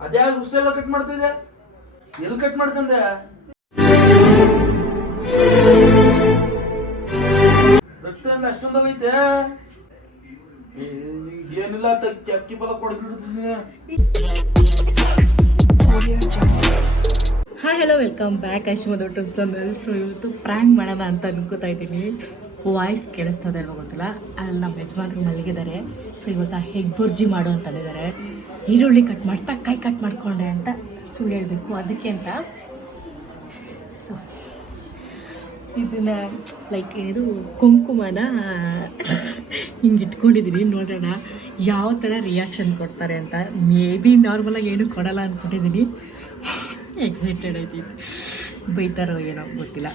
ಅದ್ಯಾವ ಎಲ್ಲ ಕಟ್ ಮಾಡ್ತಿದ್ಯಾ? ಎಲ್ಲಿ ಕಟ್ ಮಾಡ್ಕಂದೆ? ರಕ್ತ ಎಲ್ಲ ಅಷ್ಟೊಂದಾಗೈತೆ ಏನಿಲ್ಲ ಅಂತ ಚಪ್ಪಿ ಬಲ ಕೊಡ್ಬಿಡ್ತೀನಿ hi hello welcome back Ashmad YouTube channel so ಇವತ್ತು ಪ್ರ್ಯಾಂಕ್ ಮಾಡೋಣ ಅಂತ ಅನ್ಕೋತಾ ಇದ್ದೀನಿ. ವಾಯ್ಸ್ ಕೇಳಿಸ್ತದೆ ಅಲ್ವ ಗೊತ್ತಿಲ್ಲ. ಅಲ್ಲಿ ನಮ್ಮ ಯಜಮಾನ್ರು ಮಲಗಿದ್ದಾರೆ. ಸೊ ಇವತ್ತು ಹೆಗ್ ಬುರ್ಜಿ ಮಾಡು ಅಂತಂದಿದ್ದಾರೆ ಈರುಳ್ಳಿ ಕಟ್ ಮಾಡ್ತಾ ಕೈ ಕಟ್ ಮಾಡ್ಕೊಂಡೆ ಅಂತ ಸುಳ್ಳು ಹೇಳಬೇಕು ಅದಕ್ಕೆ ಅಂತ. ಸೊ ಇದನ್ನ ಲೈಕ್ ಇದು ಕುಂಕುಮನ ಹಿಂಗೆ ಇಟ್ಕೊಂಡಿದ್ದೀನಿ ನೋಡೋಣ ಯಾವ ಥರ ರಿಯಾಕ್ಷನ್ ಕೊಡ್ತಾರೆ ಅಂತ. ಮೇ ಬಿ ನಾರ್ಮಲಾಗಿ ಏನು ಕೊಡಲ್ಲ ಅಂದ್ಕೊಂಡಿದ್ದೀನಿ ಎಕ್ಸೈಟೆಡ್ ಐತಿ ಬೈತಾರೋ ಏನೋ ಗೊತ್ತಿಲ್ಲ.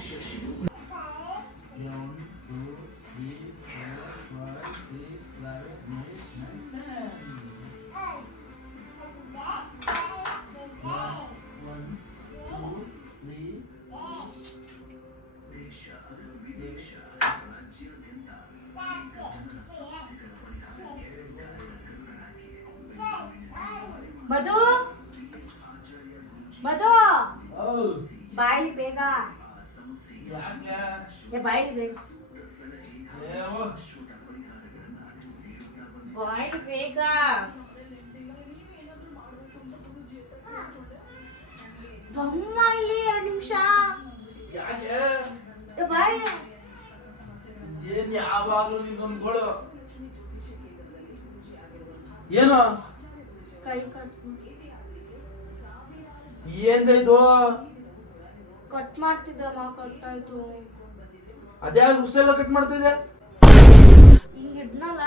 ಮಧು ಮಧು ಬಾಯಿ ಬೇಗ ಏ ಬಾಯಿ ಬೇಗ ಬಾಯಿ ಬೇಗ ಬಮ್ಮ ಇಲ್ಲಿ ಎರಡು ನಿಮಿಷ ಏ ಬಾಯಿ ಏನ್ ಯಾವಾಗಲೂ ನಿಂಗೊಂದ್ಗಳು ಏನು? ಕೈ ಕಟ್ ಏನ್ದೈತು ಕಟ್ ಮಾಡ್ತಿದ್ದಮ್ಮ ಕಟ್ಟಾಯ್ತು ಅದ್ಯಾವ ಉಷ್ಟೆಲ್ಲ ಕಟ್ ಮಾಡ್ತಿದ್ದೆ ಹಿಂಗ್ ಇಡ್ನಲ್ಲ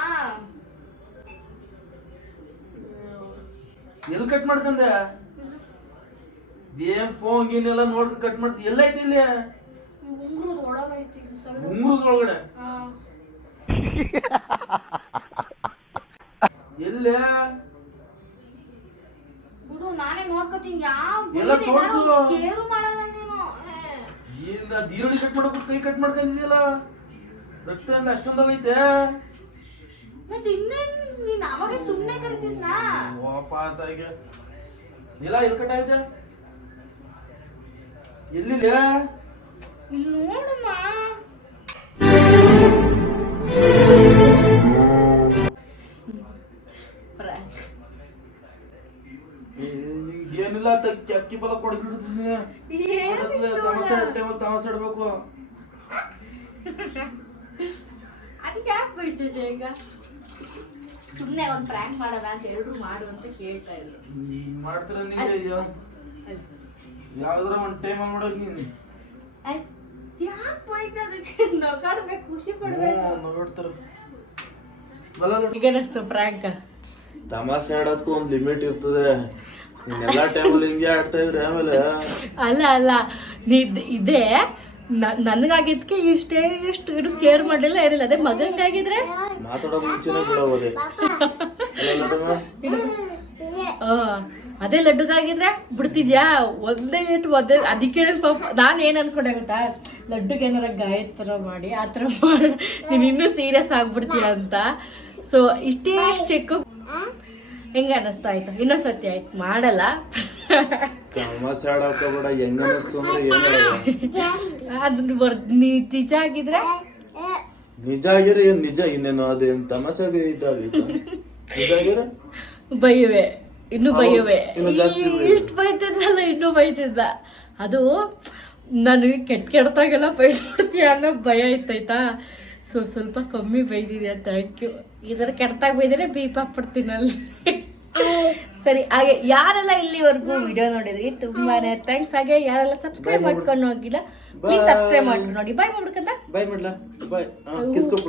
ಎಲ್ಲಿ ಕಟ್ ಮಾಡ್ಕಂದೆ? ಏನ್ ಫೋನ್ ಗೀನ್ ಎಲ್ಲ ನೋಡ್ ಕಟ್ ಮಾಡ್ತಿ ಎಲ್ಲೈತಿ ಇಲ್ಲಿ? ಉಂಗ್ರದ ಒಳಗೈತಿ ಸೈಡ್ ಉಂಗುರದೊಳಗಡೆ? ಹಾ ಎಲ್ಲೇ? ಬಿಡು ನಾನೇ ನೋಡ್ಕೋತೀನಿ. ಯಾವ ಎಲ್ಲ ತೋರ್ಸು. ಕೇರು ಮಾಡಲ್ಲ ನೀನು. ಏ, ಕಟ್ ಮಾಡಕ್ ಕೈ ಕಟ್ ಮಾಡ್ಕೊಂಡಿದ್ಯಲ್ಲ ರಕ್ತ ಎಲ್ಲ ಅಷ್ಟೊಂದಾಗೈತೆ ಮತ್ತೆ ಇನ್ನೇನ್ ನೀನ್ ಅವಾಗ ಸುಮ್ನೆ ಕರಿತಿದ್ನ? ಓಪ ತಾಯಿಗೆ. ಇಲ್ಲ ಎಲ್ಲಿ ಕಟ್ ಎಲ್ಲಿಲ್ಲ? ಇಲ್ಲಿ ನೋಡಮ್ಮ. ಏನಿಲ್ಲ ಚಪ್ಪಿ ಬಲ ಕೊಡ್ಬಿಡ್ತೀನಿ ತಮಾಷೆ? ಟೈಮ್ ತಮಾಷೆ ಅದಕ್ಕೆ ಯಾಕೆ ಬೈತಿದ್ದೆ ಈಗ? ಸುಮ್ನೆ ಒಂದ್ ಪ್ರ್ಯಾಂಕ್ ಮಾಡೋದ ಅಂತ ಎಲ್ಲರೂ ಮಾಡು ಅಂತ ಕೇಳ್ತಾ ಇದ್ರು. ಮಾಡ್ತೀರ ನಿಂಗೆ ಯಾವ್ದಾರ ಒಂದ್ ಟೈಮ್ ಮಾಡೋಕ್ ನೀನ್. ಯಾಕೆ ಬೈತದಕ್ಕೆ ನಗಾಡ್ಬೇಕು ಖುಷಿ ಪಡ್ಬೇಕು. ಹ್ಞೂ ನೋಡ್ತಾರ ಬಲ ನೋಡ್. ಈಗ ಅನಿಸ್ತು ಪ್ರ್ಯಾಂಕ್ ತಮಾಷೆ ಆಡೋದಕ್ಕೂ ಒಂದ್ ಲಿಮಿಟ್ ಇರ್ತದೆ. ಇನ್ನೆಲ್ಲಾ ಟೈಮಲ್ಲಿ ಹಿಂಗೆ ಆಡ್ತಾ ಇದ್ರೆ ಆಮೇಲೆ ಅಲ್ಲ ಅಲ್ಲ. ನಿದ್ ಇದೆ ನನಗಾಗಿದ್ಕೆ ಇಷ್ಟೇ ಇಷ್ಟು ಇದು ಕೇರ್ ಮಾಡಲಿಲ್ಲ ಇರಲಿಲ್ಲ ಅದೇ ಮಗಂಗಾಗಿದ್ರೆ ಮಾತಾಡೋ ಮುಂಚೆನೆ ಬಿಡೋದೆ ಆ, ಅದೇ ಲಡ್ಡುಗಾಗಿದ್ರೆ ಬಿಡ್ತಿದ್ಯಾ? ಒಂದೇ ಇಟ್ಟು ಒಂದೇ ಅದಕ್ಕೆ ಪಾಪ ನಾನು ಏನು ಅನ್ಕೊಂಡೆ ಗೊತ್ತಾ? ಲಡ್ಡುಗೆ ಏನಾರ ಗಾಯ ಥರ ಮಾಡಿ ಆ ಥರ ಮಾಡಿ. ನೀನು ಇನ್ನೂ ಸೀರಿಯಸ್ ಆಗ್ಬಿಡ್ತೀಯ ಅಂತ. ಸೊ ಇಷ್ಟೇ ಚೆಕ್ ಹೆಂಗ ಅನಿಸ್ತಾ ಆಯ್ತು? ಇನ್ನೊಂದ್ಸತಿ ಆಯ್ತು. ಮಾಡಲ್ಲ. ತಮಾಷೆ ನೀ ನಿಜ ಆಗಿದ್ರೆ? ನಿಜ ಆಗಿರೋ ಏನ್ ನಿಜ? ಇನ್ನೇನು ಅದೇನ್ ನಿಜ ಆಗಿರ ಬೈಯುವೆ. ಇನ್ನು ಬೈಯುವೆ. ಇಷ್ಟು ಬೈತಿದ್ದಲ್ಲ ಇನ್ನೂ ಬೈತಿದ್ದ. ಅದು ನನಗೆ ಕೆಟ್ಟ ಕೆಡ್ತಾಗೆಲ್ಲ ಬೈದ್ಬಿಡ್ತೀಯ ಅನ್ನೋ ಭಯ ಇತ್ತೈತಾ? ಸೊ ಸ್ವಲ್ಪ ಕಮ್ಮಿ ಬೈದಿದ್ಯಾ? ಥ್ಯಾಂಕ್ ಯು ಇದರ ಕೆಡ್ತಾಗ ಬೈದರೆ ಬೀಪ್ ಹಾಕ್ಬಿಡ್ತೀನಿ ಅಲ್ಲಿ. ಸರಿ ಹಾಗೆ ಯಾರೆಲ್ಲ ಇಲ್ಲಿವರೆಗೂ ವಿಡಿಯೋ ನೋಡಿದ್ರಿ ತುಂಬಾನೇ ಥ್ಯಾಂಕ್ಸ್ ಹಾಗೆ ಯಾರೆಲ್ಲ ಸಬ್ಸ್ಕ್ರೈಬ್ ಮಾಡ್ಕೊಂಡು ಹೋಗಿಲ್ಲ ಪ್ಲೀಸ್ ಸಬ್ಸ್ಕ್ರೈಬ್ ಮಾಡ್ಕೊಂಡು ನೋಡಿ ಬಾಯ್ ಮಾಡ್ಬೇಕಂತ ಬಾಯ್ ಮಾಡ್ಲಾ. ಬಾಯ್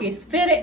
ಕಿಸ್ ಬೇರೆ.